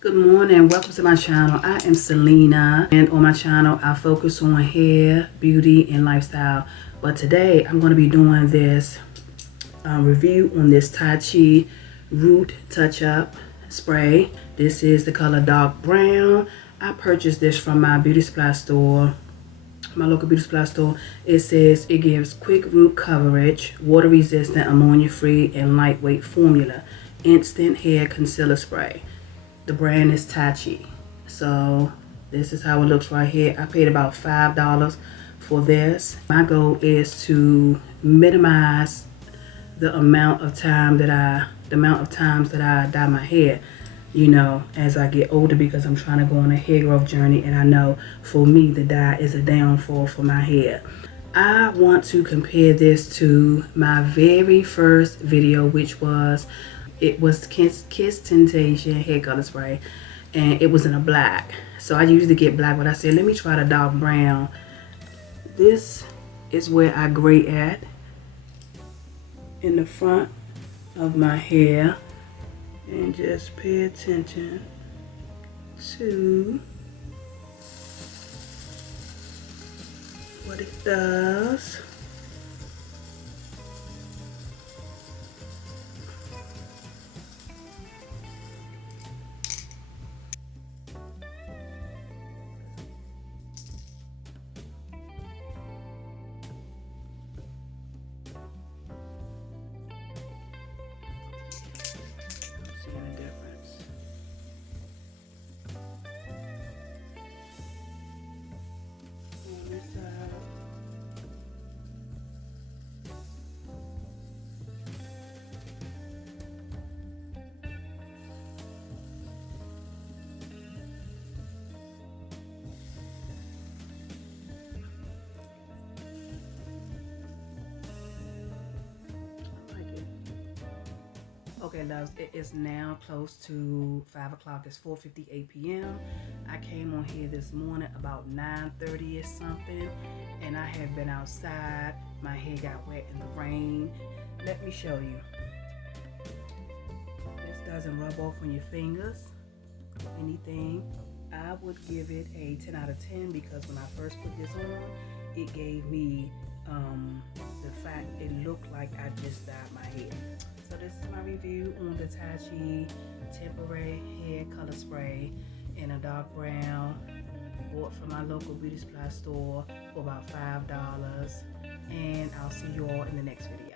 Good morning, welcome to my channel. I am Selena, and on my channel I focus on hair, beauty, and lifestyle. But today I'm going to be doing this review on this Tyche root touch-up spray. This is the color dark brown. I purchased this from my beauty supply store, my local beauty supply store. It says it gives quick root coverage, water resistant, ammonia free, and lightweight formula. Instant hair concealer spray. The brand is Tyche. So this is how it looks right here. I paid about $5 for this. My goal is to minimize the amount of time that I dye my hair, you know, as I get older, because I'm trying to go on a hair growth journey, and I know for me the dye is a downfall for my hair. I want to compare this to my very first video, which was Kiss Temptation hair color spray, and it was in a black. So I usually get black, but I said let me try the dark brown. This is where I gray at in the front of my hair, and just pay attention to what it does. Seeing a difference. On this side. Okay, loves, it is now close to 5 o'clock. It's 4:58 p.m. I came on here this morning about 9:30 or something, and I have been outside. My hair got wet in the rain. Let me show you. This doesn't rub off on your fingers or anything. I would give it a 10 out of 10 because when I first put this on, it gave me the fact it looked like I just dyed my hair. So this is my review on the Tyche Temporary Hair Color Spray in a dark brown. Bought from my local beauty supply store for about $5. And I'll see you all in the next video.